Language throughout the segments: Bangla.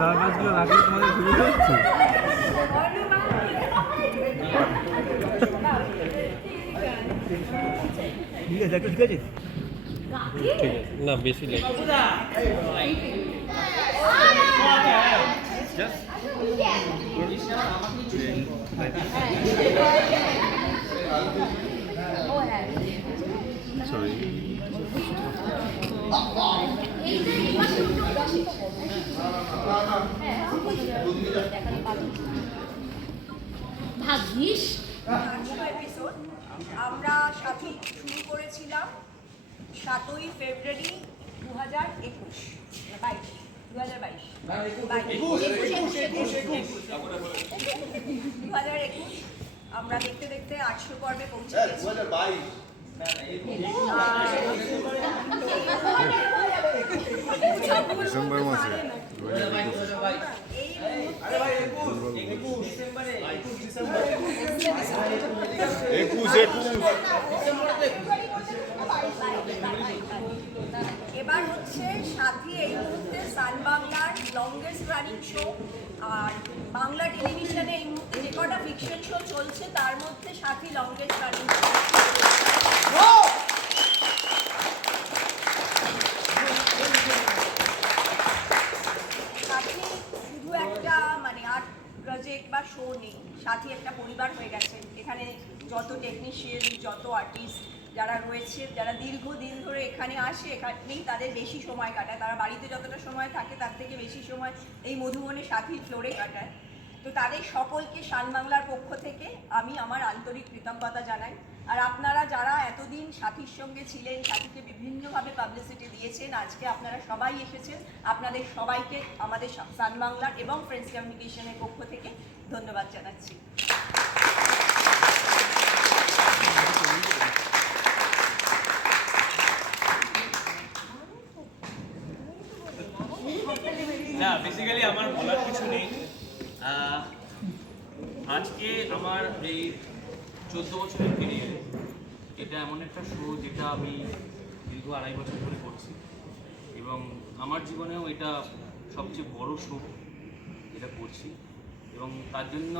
ফ্লাওয়ার গাছগুলো রাখলে তোমাদের সুবিধা হচ্ছে? ঠিক আছে ঠিক আছে। না বেশি হ্যাঁ সরি ভাগ্যিস। আমরা সাথে শুরু করেছিলাম সাতই ফেব্রুয়ারি দু হাজার একুশ। বাইশ দু হাজার বাইশ দু হাজার একুশ আমরা দেখতে দেখতে আটশো পর্বে পৌঁছে গেছি। ডিসেম্বর মাসে। একুশ একুশ এবার হচ্ছে সাথী এই মুহূর্তে সান বাংলার লংগেস্ট রানিং শো আর বাংলা টেলিভিশনে এই মুহূর্তে যে কটা ফিকশন শো চলছে তার মধ্যে সাথী লংগেস্ট রানিং শো সাথী শুধু একটা মানে আর্ট প্রজেক্ট বা শো নেই সাথী একটা পরিবার হয়ে গেছে। এখানে যত টেকনিশিয়ান যত আর্টিস্ট যারা রয়েছে, যারা দীর্ঘদিন ধরে এখানে আসে, এখানেই তাদের বেশি সময় কাটায়। তারা বাড়িতে যতটা সময় থাকে, তার থেকে বেশি সময় এই মধুবনের সাথীর ফ্লোরে কাটায়। তো তাদের সকলকে শান বাংলার পক্ষ থেকে আমি আমার আন্তরিক কৃতজ্ঞতা জানাই। আর আপনারা যারা এতদিন সাথীর সঙ্গে ছিলেন, সাথীকে বিভিন্নভাবে পাবলিসিটি দিয়েছেন, আজকে আপনারা সবাই এসেছেন। আপনাদের সবাইকে আমাদের সান বাংলার এবং ফ্রেন্ডস কমিউনিকেশনের পক্ষ থেকে ধন্যবাদ জানাচ্ছি। না বেসিক্যালি আমার বলার কিছু নেই। আজকে আমার এই চোদ্দ বছরের কেরিয়ার এটা এমন একটা শো যেটা আমি দীর্ঘ আড়াই বছর ধরে করছি। এবং আমার জীবনেও এটা সবচেয়ে বড় শো এটা করছি। এবং তার জন্য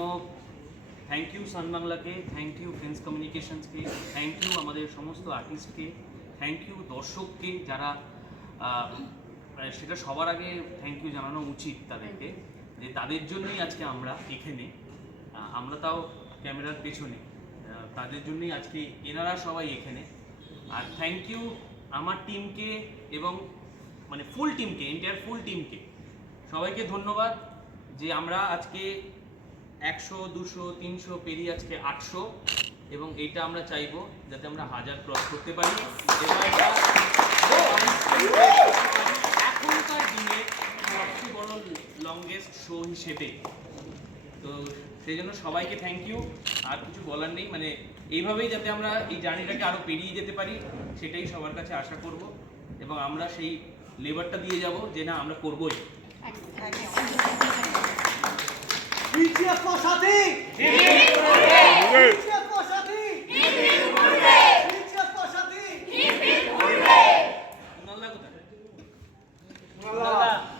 থ্যাংক ইউ সান বাংলাকে থ্যাংক ইউ ফ্রেন্ডস কমিউনিকেশনসকে থ্যাংক ইউ আমাদের সমস্ত আর্টিস্টকে থ্যাংক ইউ দর্শককে যারা সেটা সবার আগে থ্যাংক ইউ জানানো উচিত তাদেরকে। যে তাদের জন্যই আজকে আমরা এখানে আমরা তাও ক্যামেরার পেছনে তাদের জন্যই আজকে এনারা সবাই এখানে। আর থ্যাংক ইউ আমার টিমকে এবং মানে ফুল টিমকে ইন্ডিয়ার ফুল টিমকে সবাইকে ধন্যবাদ যে আমরা আজকে একশো, দুশো, তিনশো, পেরিয়ে আজকে আটশো এবং এইটা আমরা চাইব যাতে আমরা হাজার ক্রস করতে পারি এবং এটা এখনকার দিনে সবচেয়ে বড় লংগেস্ট শো হিসেবে তো সেই জন্য সবাইকে থ্যাংক ইউ আর কিছু বলার নেই মানে এইভাবেই যাতে আমরা এই জার্নিটাকে আরও পেরিয়ে যেতে পারি সেটাই সবার কাছে আশা করব এবং আমরা সেই লেবারটা দিয়ে যাব যে না আমরা করবোই আল্লাহ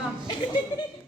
まあ